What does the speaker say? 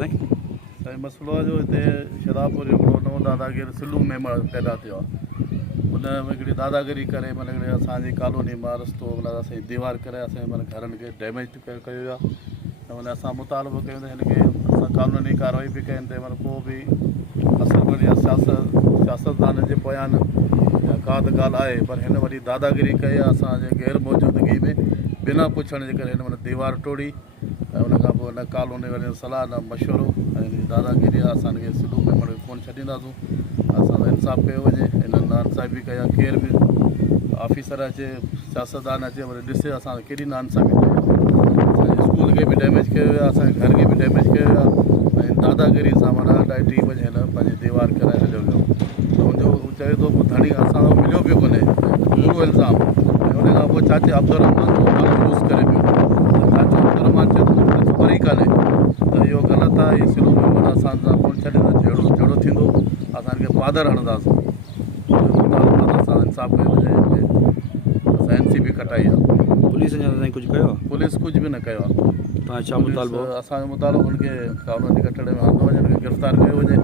साईं मसइलो आहे जो हिते शराबपुर हिकिड़ो नओं दादागिरी सिलू में पैदा थियो आहे। उन हिकिड़ी दादागिरी करे माना हिकिड़े असांजी कॉलोनी मां रस्तो माना असांजी दीवार करे असांजे माना घरनि खे डैमेज कयो आहे। त माना असां मुतालबो कयूं त हिन खे असां कानूनी कार्रवाई बि कयूं त माना को बि असर या सियासतदान जे पोयां या का त ॻाल्हि आहे, पर हिन वरी दादागिरी कई आहे असांजे गैर मौजूदगी में बिना पुछण जे करे हिन माना दीवार तोड़ी ऐं उनखां पोइ हिन कॉलोनी वारनि सलाह न मशवरो ऐं हिन दादागिरी आहे असांखे सिलू में माना कोन छॾींदासूं। असांजो इंसाफ़ु कयो वञे, हिननि नाइंसाफ़ी कई आहे। केर बि ऑफिसर अचे सियासतदान अचे वरी ॾिसे असां केॾी नाइंसाफ़ी कई आहे। असांजे स्कूल खे बि डैमेज कयो आहे, असांजे घर खे बि डैमेज कयो आहे ऐं दादागिरी सां माना 2:30 बजे हिन पंहिंजी दीवार कराए हलियो वियो। त मुंहिंजो चए थो धणी असां मिलियो पियो कोन्हे पूरो इल्ज़ाम ऐं उन खां पोइ चाचे अब्दुर रहमान यूज़ करे पियो। चाचे अब्दुर रहमान चए थो वरी कान्हे त इहो ग़लति आहे। इहो सिलू में माना असां सां कोन छॾींदा, जहिड़ो थींदो असांखे पादर हणंदासीं। असां इंसाफ़ु कयो वञे, असां NCB कटाई आहे। पुलिस अञा ताईं कुझु कयो आहे? पुलिस कुझु बि न कयो आहे। तव्हां छा मुतालबो? असांजो मुतालबो हुनखे कानूनी कटड़े में हणंदो वञे, गिरफ़्तार कयो वञे।